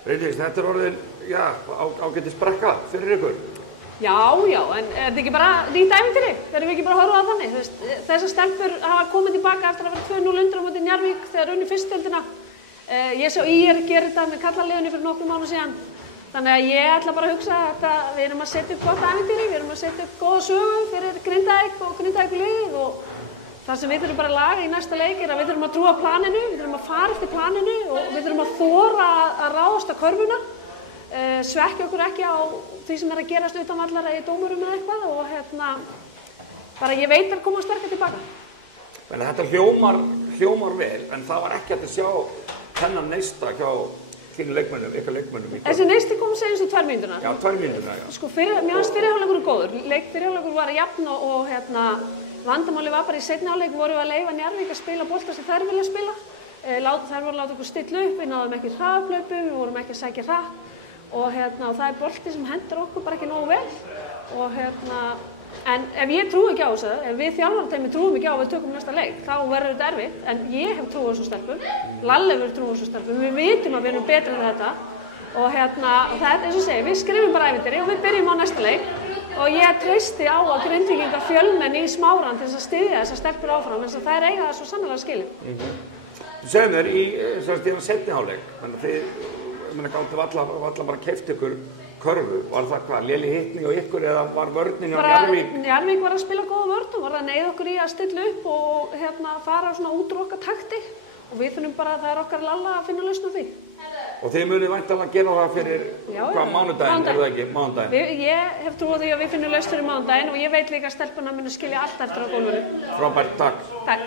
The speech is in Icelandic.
Bryndís, þetta orðin, já, ágætis brekka fyrir ykkur. Já, en er þetta ekki bara nýtt ævintýri? Verðum við ekki bara að horfa á það þannig? Þú veist, þessar stelpur hafa komið tilbaka eftir að vera 2-0 undir á móti Njarðvík þegar unnu fyrstdeildina. Ég sá ÍR gera þetta með karlaliðinu fyrir nokkrum mánuðum síðan. Þannig að ég ætla bara að hugsa að við erum að setja upp gott ævintýri, við erum að setja upp góða sögu fyrir Grindavík og Grindavíkurliðið og það sem við þurfum bara að laga í næsta leik er að við þurfum að trúa planinu, við þurfum að fara eftir planinu og við þurfum að þora að ráðast á körfuna, svekkja okkur ekki á því sem er að gerast utan vallar í dómurum eða eitthvað og bara ég veit að koma sterkar tilbaka. En þetta hljómar vel, en það var ekki hægt að sjá þennan neista hjá þínu leikmönnum, ykkar leikmönnum. Þessi neisti kom seinustu 2 mínúturna. Já, 2 mínúturna, já. Sko, mér fannst fyrri hálfleikur góður. Fyrri hálfleikur var jafn og vandamáli var bara í seinni hálfleik vorum við að leyfa Njarðvík að spila bolta sem þær vilja spila. Þær voru að láta okkur stilla upp, við náðum ekki hraðahlaupum, við vorum ekki að sækja hratt og það er bolti sem hendur okkur bara ekki nógu vel og en ef ég trúi ekki á þessu, ef við þjálfarteimi trúum ekki á að við tökum næsta leik, þá verður þetta erfitt, en ég hef trú á þessu stelpum, Lalli hefur trú á þessu stelpum, við vitum að við erum betri en þetta og það er eins og segja, við skrifum bara ævintýri og við byrjum á næsta leik og ég treysti á að Grindvíkingar fjölmenni í Smáran til þess að styðja þessar stelpur áfram, þess að þær eiga það svo sannarlega skilið. Þú segir mér í seinni hálfleik, þannig að þið gáttu alla bara keypt ykkur körfu, var það hvað, léli hitning á ykkur eða var vörnin á Njarðvík? Njarðvík var að spila góða vörn og var að neyða okkur í að stilla upp og fara svona út úr okkar takti og við finnum bara að það er okkar Lalla að finna lausn á því. Og þið munið væntanlega gera það fyrir hvað, mánudaginn, er það ekki? Mánudaginn? Ég hef trú á því að við finnum lausn fyrir mánudaginn og ég veit líka að stelpuna munu skilja allt eftir á gólfinu. Frábært, takk. Takk.